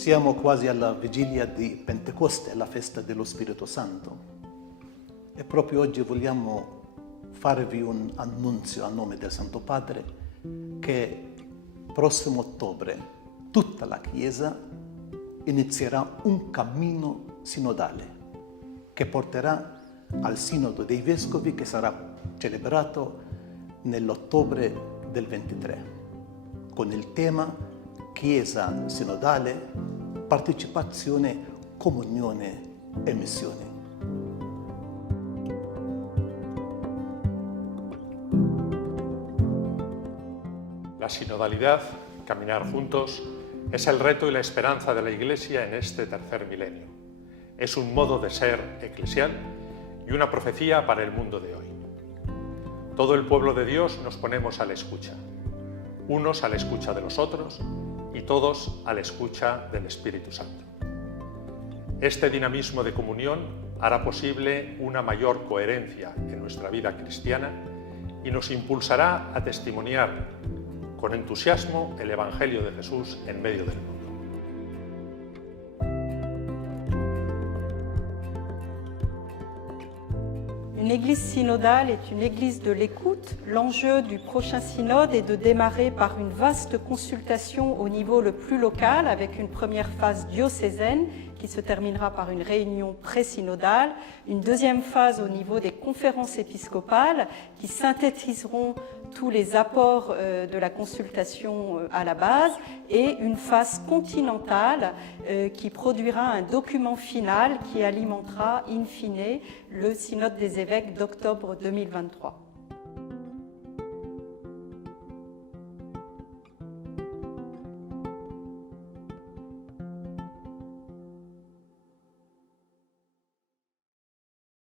Siamo quasi alla vigilia di Pentecoste, la festa dello Spirito Santo. E proprio oggi vogliamo farvi un annunzio a nome del Santo Padre che prossimo ottobre tutta la Chiesa inizierà un cammino sinodale che porterà al Sinodo dei Vescovi che sarà celebrato nell'ottobre del 23 con il tema Chiesa sinodale, partecipazione, comunione e missione. La sinodalidad, caminar juntos, es el reto y la esperanza de la Iglesia en este tercer milenio. Es un modo de ser eclesial y una profecía para el mundo de hoy. Todo el pueblo de Dios nos ponemos a la escucha, unos a la escucha de los otros y todos a la escucha del Espíritu Santo. Este dinamismo de comunión hará posible una mayor coherencia en nuestra vida cristiana y nos impulsará a testimoniar con entusiasmo el Evangelio de Jesús en medio del mundo. Une église synodale est une église de l'écoute. L'enjeu du prochain synode est de démarrer par une vaste consultation au niveau le plus local avec une première phase diocésaine qui se terminera par une réunion pré-synodale, une deuxième phase au niveau des conférences épiscopales qui synthétiseront tous les apports de la consultation à la base et une phase continentale qui produira un document final qui alimentera in fine le synode des évêques d'octobre 2023.